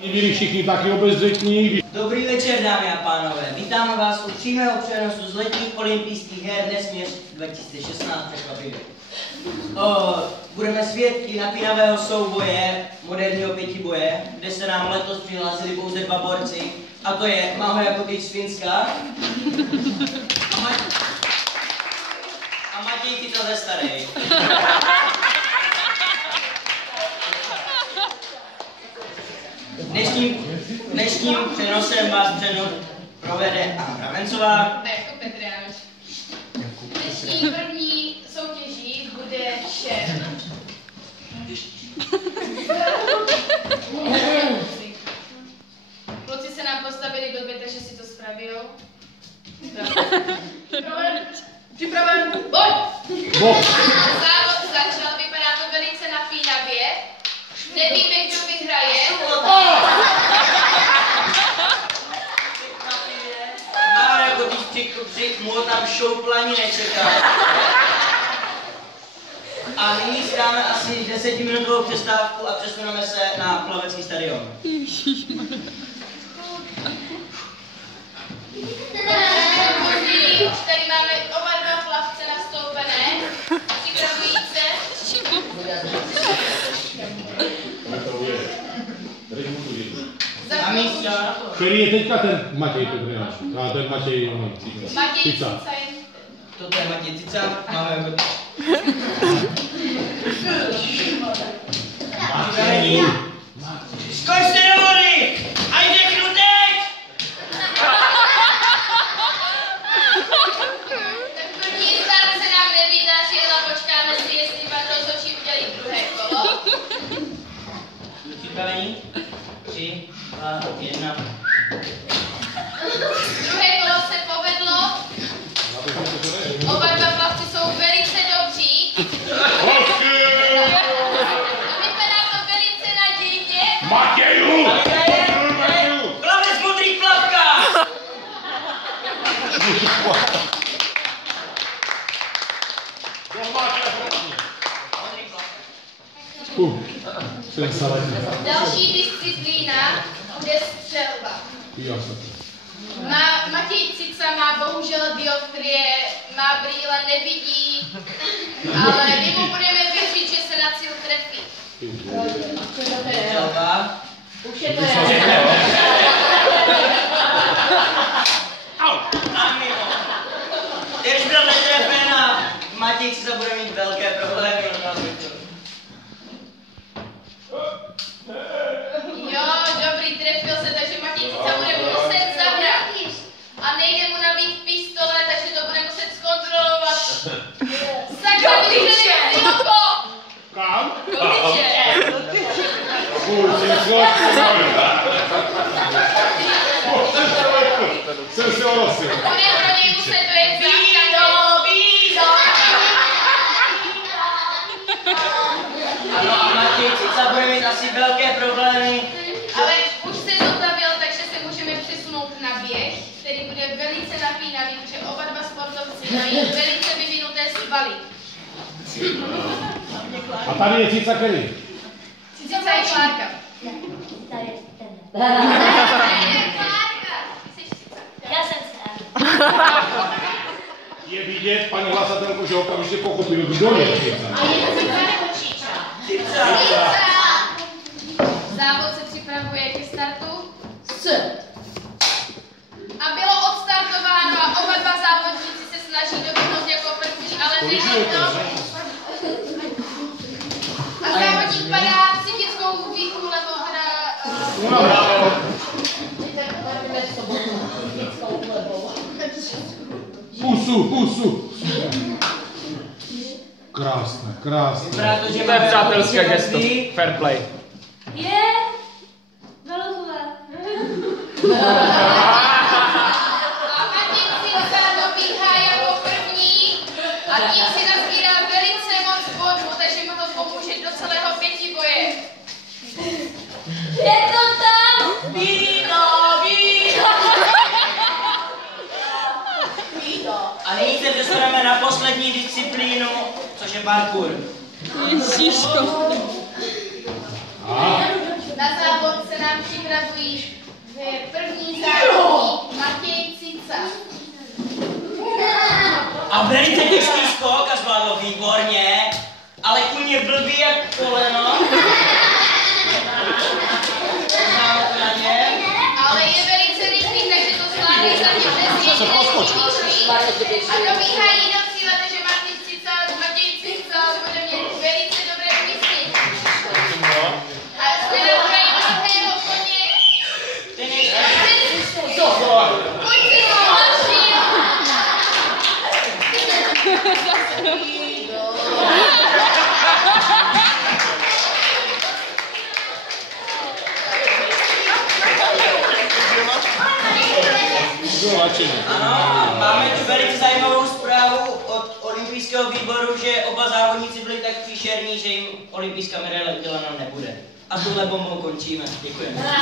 Byli všichni taky obezřetní. Dobrý večer, dámy a pánové. Vítáme vás u přímého přenosu z letních olympijských her Nesměř 2016 překvapivě. Budeme svědky napínavého souboje, moderního pětiboje, kde se nám letos přihlásili pouze dva borci, a to je Maho Jakovič z Finska a Matěj Cica ze Starej. Dnešním přenosem vás provede Anna Bravencová. Dnešní první soutěží bude šéf. Kluci se nám postavili blbě, takže si to spravil. Připraven. Boj! Závod začal, vypadá to velice napínavě. Nevíme, kdo vyhraje. Máme jako když mu tam šouplání nečeká. A nyní si dáme asi 10minutovou přestávku a přesuneme se na plavecký stadion. Tady máme oba dva plavce nastoupené. Připravují se. Na místa. Který je teďka ten Matěj, to trenář. A ten Matěj, Matěj Cica. Toto je Matěj Cica. Máme jako... Skočte do vody! Ať řeknu teď! Tak první start se nám nevydařil a počkáme si, jestli pan rozhodčí udělí druhé kolo. Připravení? 3, 2, 1. Druhé kolo se povedlo. Oba dva plavci jsou velice dobří. Vypadá to velice nadějně. Matěju! Plavec v modrých plavkách! Další disciplína bude střelba. Matěj Cica má bohužel dioptrie, má brýle, nevidí, ale my mu budeme věřit, že se na cíl trefí. Střelba. Už je to A mimo. Když byl netrefen a Matěj Cica bude mít velké problémy. Jo, dobrý, trefil se, takže Matěj Cica bude muset zabrat. A nejde mu nabít pistole, takže to bude muset zkontrolovat. Sakra, vyřený si oko! Kam? Jsem si orosil. Bude pro něj muset dojet Ano, a Matěj Cica bude mít asi velké problémy. Ale už se zotavil, takže se můžeme přesunout na běh, který bude velice napínavý, protože oba dva sportovci mají velice vyvinuté svaly. A tady je Cica který? Cica je Klárka. Tady je ten. Ne, Klárka. Jsi Cica. Já jsem se. Je vidět, paní hlasatelko, že okamžitě pochopil, kdo je Cica. A je to Cica nebo Číča? Cica! Závod se připravuje ke startu. A bylo odstartováno a oba dva závodníci se snaží doběhnout jako první, ale nejde to. A závodník padá psychickou výchu, lebo hra... Pusu. Krásné. Vypadá to, že To je máme přátelské hodně gesto. hvězdy. Fair play. Je. Velkové. A Matěj Cica dobíhá jako první a tím si nazbírá velice moc bodů, takže mu to pomůže do celého pětiboje. Je to tam. A nyní se dostaneme na poslední disciplínu, což je parkour. Na závod se nám připravuje probíhají do cíle, takže Matěj Cical bude mít velice dobré umístění. A jste na Ukrajinu druhého koně. Ten ještě. Pojď si společně. Ano, máme tu velice zajímavou zprávu od olympijského výboru, že oba závodníci byli tak příšerní, že jim olympijská medaile udělena nebude. A tuhle bombou končíme. Děkujeme.